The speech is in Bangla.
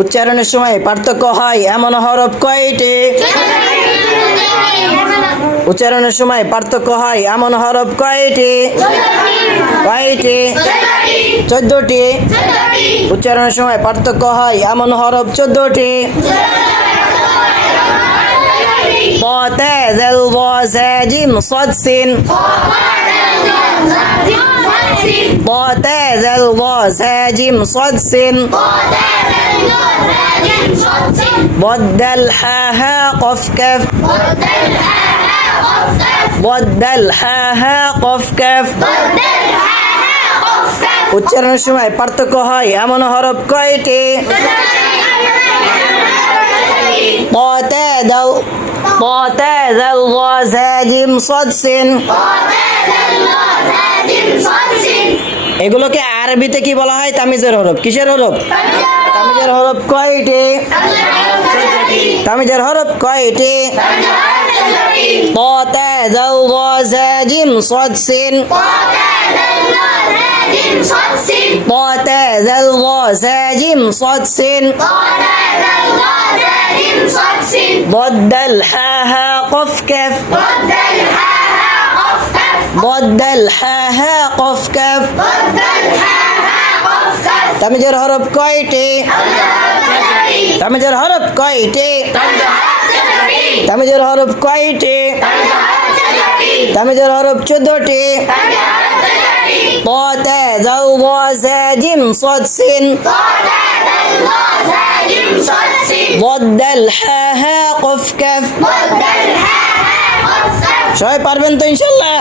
উচ্চারণের সময় পার্থক্য হয় এমন হরফ কয়টি? উচ্চারণের সময় পার্থক্য হয় এমন হরফ কয়টি? কয়টি? 14টি। উচ্চারণের সময় পার্থক্য হয় এমন হরফ 14টি। ط ت ذ ظ ز ج ص س ط ت ذ ظ ز ج ص س ضد الح ه قف كف ضد الح ه قف كف উচ্চারণের সময় পার্থক্য হয় এমন হরফ কয়টি? ط ت ذ ظ ز ج ص س এগুলোকে আরবিতে কি বলা হয়? তামিজের হরফ। কিসের হরফ? তামিজের হরফ কয়টি? তামিজের হরফ কয়টি? ط ت ذ ظ ز ج ص س ط ت ذ ظ ز ج ص س ضد الح ه قف كف ضد الح ه قف كف তামিজের হরফ কয়টি? তামিজের হরফ কয়টি? তামিজের হরফ কয়টি? তামিজের হরফ 14টি। ط ت ذ ظ ز ج ص س ضد الح ه قف كف সবাই পারবেন তো ইনশাআল্লাহ?